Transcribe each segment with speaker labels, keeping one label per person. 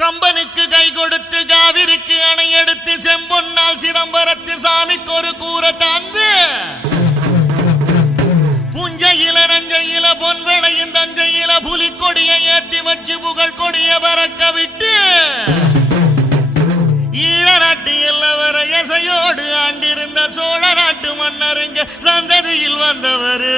Speaker 1: கம்பனுக்கு கை கொடுத்து காவிரிக்கு அணை எடுத்து செம்பொன்னால் சிதம்பரத்து சாமிக்கு ஒரு கூரை தாந்து. புஞ்சையில நஞ்சையில பொன் விளையும் தஞ்சையில புலிக்கொடியை ஏத்தி வச்சு புகழ் கொடிய பறக்க விட்டு ஈழ நாட்டு எல்லவர இசையோடு ஆண்டிருந்த சோழ நாட்டு மன்னருங்க சந்ததியில் வந்தவரு.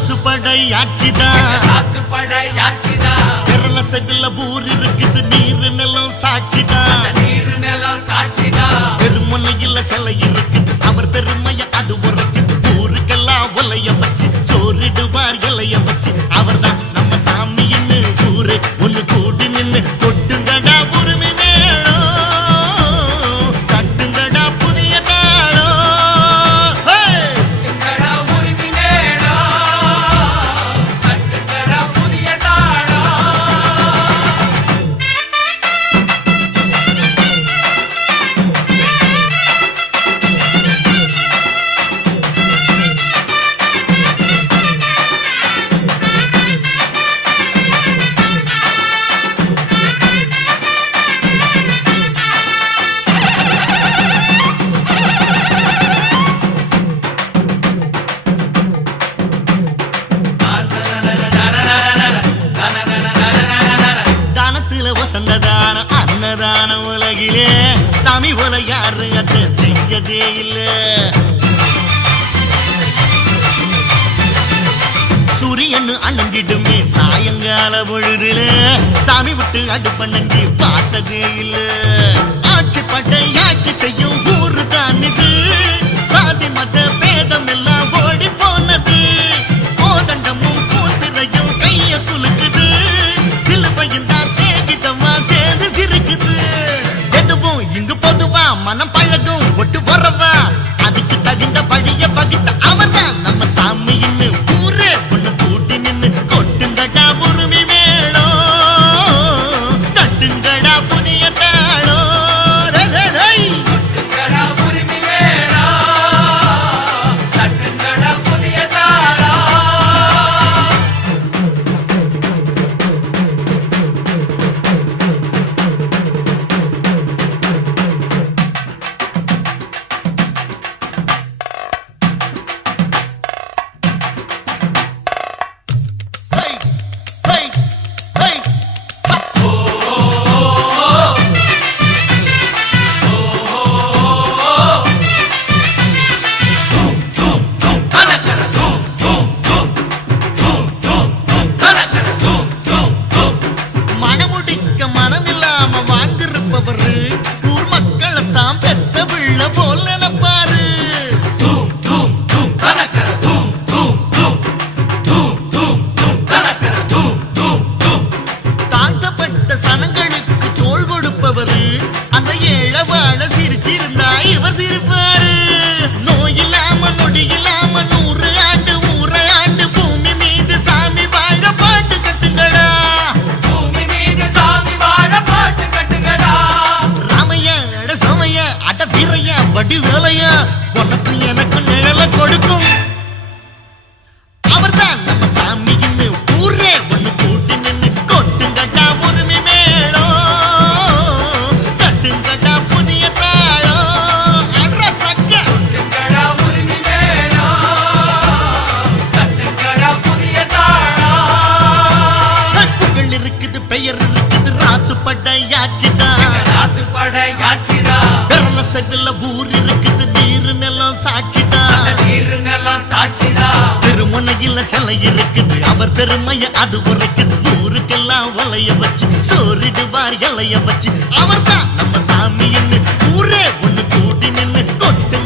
Speaker 1: இருக்குது ராசுபடை ஆட்சிதான்
Speaker 2: காசுபடை யாச்சிதான்
Speaker 1: விரல செவில ஊர் இருக்குது நீர் நிலம் சாட்சிதான்.
Speaker 2: நீரு நிலம் சாட்சிதான்.
Speaker 1: பெருமனையில் சிலை இருக்குது வசந்ததான அன்னதான உலகிலே. தமிழ் உல யாரு அத செஞ்சதே இல்லை. சூரியன் அணங்கிடுமே சாயங்கால பொழுதுல. சாமி விட்டு அடுப்பண்ணி பார்த்ததே இல்லை. ஆட்சி பட்டை ஆட்சி செய்யும் ஊரு தான் இது. சாதி மத பேதம் எல்லாம் ஓடி போன மனம் பழகும் செகுல ஊர் இருக்குது நீர் நிலம் சாட்சிதான்.
Speaker 2: நீரு நிலம் சாட்சிதா
Speaker 1: திருமுனையில சிலை இருக்குது அவர் பெருமைய அது உரைக்குது. ஊருக்கெல்லாம் வலைய வச்சு சோறிடுவார் இலைய வச்சு. அவர்தான் நம்ம சாமின்னு ஊரே ஒண்ணு கூட்டி நின்னு கொட்டு